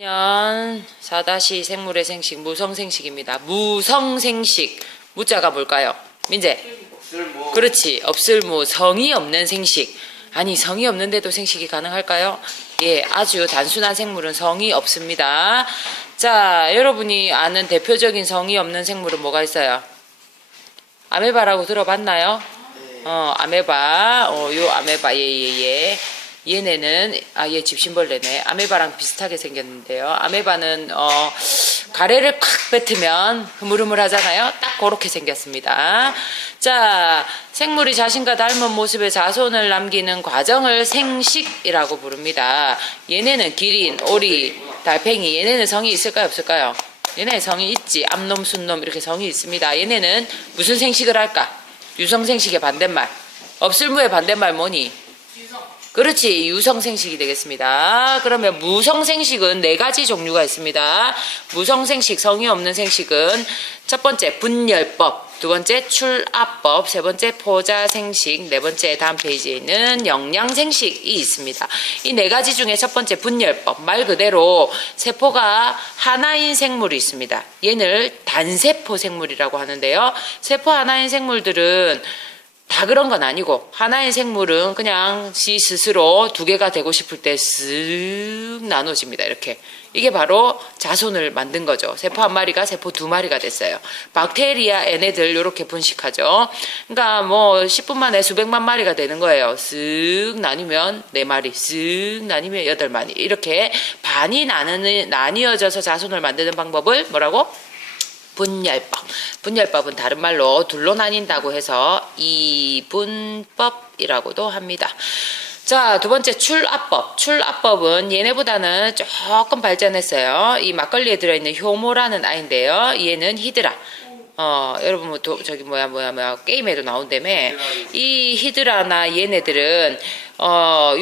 년 4- 생물의 생식, 무성생식입니다. 무성생식. 무자가 뭘까요? 민재. 없을무. 그렇지. 없을무. 성이 없는 생식. 아니, 성이 없는데도 생식이 가능할까요? 예, 아주 단순한 생물은 성이 없습니다. 자, 여러분이 아는 대표적인 성이 없는 생물은 뭐가 있어요? 아메바라고 들어봤나요? 아메바. 요 아메바. 예. 얘네는 얘 집신벌레네. 아메바랑 비슷하게 생겼는데요. 아메바는 가래를 콱 뱉으면 흐물흐물 하잖아요. 딱 그렇게 생겼습니다. 자, 생물이 자신과 닮은 모습의 자손을 남기는 과정을 생식이라고 부릅니다. 얘네는 기린, 오리, 달팽이. 얘네는 성이 있을까요, 없을까요? 얘네 성이 있지. 암놈, 순놈 이렇게 성이 있습니다. 얘네는 무슨 생식을 할까? 유성생식의 반대말. 없을무의 반대말 뭐니? 그렇지. 유성생식이 되겠습니다. 그러면 무성생식은 4가지 종류가 있습니다. 무성생식, 성이 없는 생식은 첫 번째 분열법, 두 번째 출압법, 세 번째 포자생식, 네 번째 다음 페이지에 있는 영양생식이 있습니다. 이 4가지 중에 첫 번째 분열법, 말 그대로 세포가 하나인 생물이 있습니다. 얘를 단세포 생물이라고 하는데요. 세포 하나인 생물들은 다 그런 건 아니고 하나의 생물은 그냥 지 스스로 2개가 되고 싶을 때 쓱 나눠집니다. 이렇게. 이게 바로 자손을 만든 거죠. 세포 1마리가 세포 2마리가 됐어요. 박테리아 얘네들 이렇게 분식하죠. 그러니까 뭐 10분 만에 수백만 마리가 되는 거예요. 쓱 나뉘면 4마리, 쓱 나뉘면 8마리. 이렇게 반이 나뉘어져서 자손을 만드는 방법을 뭐라고? 분열법. 분열법은 다른 말로 둘로 나뉜다고 해서 이분법이라고도 합니다. 자, 두 번째 출압법. 출압법은 얘네보다는 조금 발전했어요. 이 막걸리에 들어있는 효모라는 아이인데요. 얘는 히드라. 여러분 뭐 저기 뭐야 게임에도 나온다며. 이 히드라나 얘네들은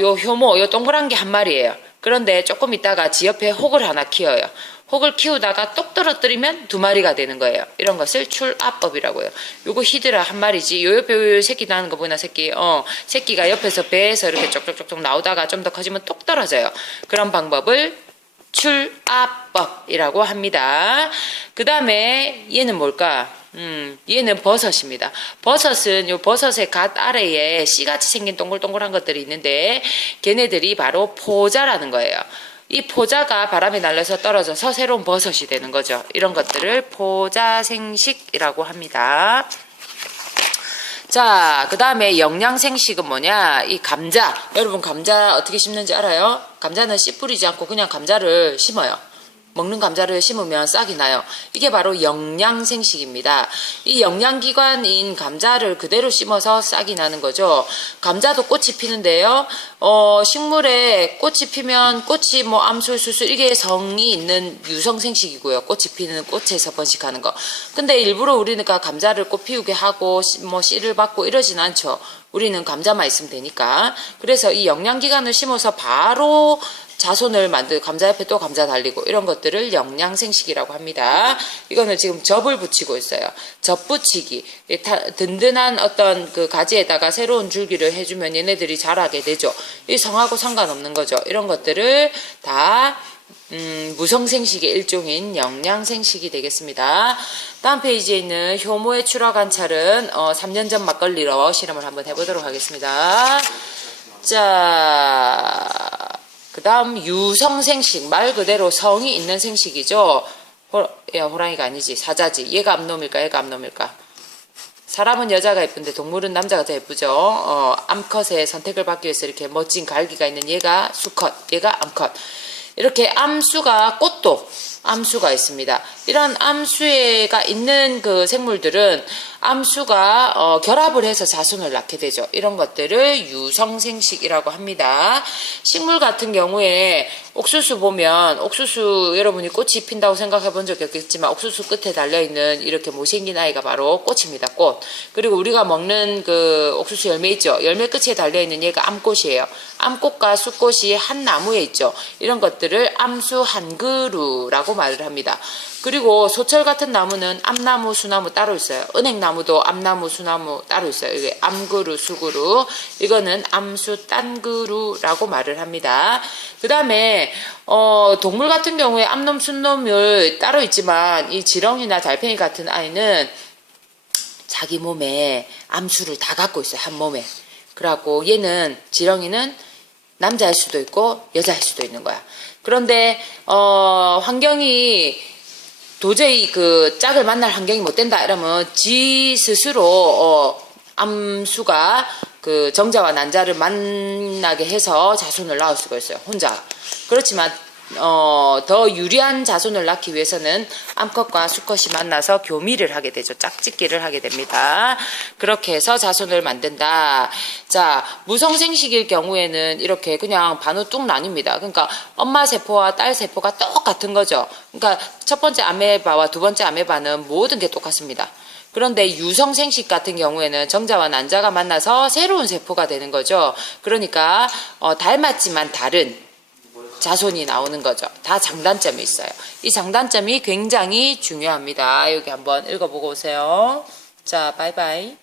요 효모, 요 동그란 게 한 마리예요. 그런데 조금 있다가 지 옆에 혹을 하나 키워요. 혹을 키우다가 똑 떨어뜨리면 2마리가 되는 거예요. 이런 것을 출압법이라고요. 요거 히드라 한 마리지. 요 옆에 요 새끼 나는 거 보이나, 새끼? 새끼가 옆에서 배에서 이렇게 쪽쪽쪽쪽 나오다가 좀 더 커지면 똑 떨어져요. 그런 방법을 출압법이라고 합니다. 그 다음에 얘는 뭘까? 얘는 버섯입니다. 버섯은 요 버섯의 갓 아래에 씨같이 생긴 동글동글한 것들이 있는데 걔네들이 바로 포자라는 거예요. 이 포자가 바람에 날려서 떨어져서 새로운 버섯이 되는 거죠. 이런 것들을 포자생식이라고 합니다. 자, 그 다음에 영양생식은 뭐냐? 이 감자. 여러분 감자 어떻게 심는지 알아요? 감자는 씨 뿌리지 않고 그냥 감자를 심어요. 먹는 감자를 심으면 싹이 나요. 이게 바로 영양생식입니다. 이 영양기관인 감자를 그대로 심어서 싹이 나는 거죠. 감자도 꽃이 피는데요. 식물에 꽃이 피면 꽃이 뭐 암술, 수술 이게 성이 있는 유성생식이고요. 꽃이 피는 꽃에서 번식하는 거. 근데 일부러 우리가 감자를 꽃 피우게 하고 뭐 씨를 받고 이러진 않죠. 우리는 감자만 있으면 되니까. 그래서 이 영양기관을 심어서 바로 자손을 감자 옆에 또 감자 달리고 이런 것들을 영양생식이라고 합니다. 이거는 지금 접을 붙이고 있어요. 접 붙이기. 든든한 어떤 그 가지에다가 새로운 줄기를 해주면 얘네들이 자라게 되죠. 이 성하고 상관없는 거죠. 이런 것들을 다 무성생식의 일종인 영양생식이 되겠습니다. 다음 페이지에 있는 효모의 출하 관찰은 3년 전 막걸리로 실험을 한번 해보도록 하겠습니다. 자, 그 다음 유성생식, 말 그대로 성이 있는 생식이죠. 호랑이가 아니지, 사자지. 얘가 암놈일까, 얘가 암놈일까? 사람은 여자가 예쁜데 동물은 남자가 더 예쁘죠. 암컷의 선택을 받기 위해서 이렇게 멋진 갈기가 있는 얘가 수컷, 얘가 암컷. 이렇게 암수가 꽃도 암수가 있습니다. 이런 암수가 있는 그 생물들은 암수가 결합을 해서 자손을 낳게 되죠. 이런 것들을 유성생식이라고 합니다. 식물 같은 경우에 옥수수 보면 옥수수 여러분이 꽃이 핀다고 생각해 본 적이 없겠지만 옥수수 끝에 달려있는 이렇게 못생긴 아이가 바로 꽃입니다. 꽃. 그리고 우리가 먹는 그 옥수수 열매 있죠. 열매 끝에 달려있는 얘가 암꽃이에요. 암꽃과 숫꽃이 한 나무에 있죠. 이런 것들을 암수 한 그루라고 말을 합니다. 그리고 소철 같은 나무는 암나무, 수나무 따로 있어요. 은행나무도 암나무, 수나무 따로 있어요. 이게 암그루, 수그루. 이거는 암수 딴그루라고 말을 합니다. 그 다음에 때문에 동물 같은 경우에 암놈, 순놈을 따로 있지만 이 지렁이나 달팽이 같은 아이는 자기 몸에 암수를 다 갖고 있어요. 한 몸에. 그래갖고 얘는 지렁이는 남자일 수도 있고 여자일 수도 있는 거야. 그런데 환경이 도저히 그 짝을 만날 환경이 못 된다 이러면 지 스스로 암수가 그 정자와 난자를 만나게 해서 자손을 낳을 수가 있어요. 혼자. 그렇지만 더 유리한 자손을 낳기 위해서는 암컷과 수컷이 만나서 교미를 하게 되죠. 짝짓기를 하게 됩니다. 그렇게 해서 자손을 만든다. 자, 무성생식일 경우에는 이렇게 그냥 반으로 뚝 나뉩니다. 그러니까 엄마 세포와 딸 세포가 똑같은 거죠. 그러니까 첫 번째 아메바와 두 번째 아메바는 모든 게 똑같습니다. 그런데 유성생식 같은 경우에는 정자와 난자가 만나서 새로운 세포가 되는 거죠. 그러니까 닮았지만 다른 자손이 나오는 거죠. 다 장단점이 있어요. 이 장단점이 굉장히 중요합니다. 여기 한번 읽어보고 오세요. 자, 바이바이.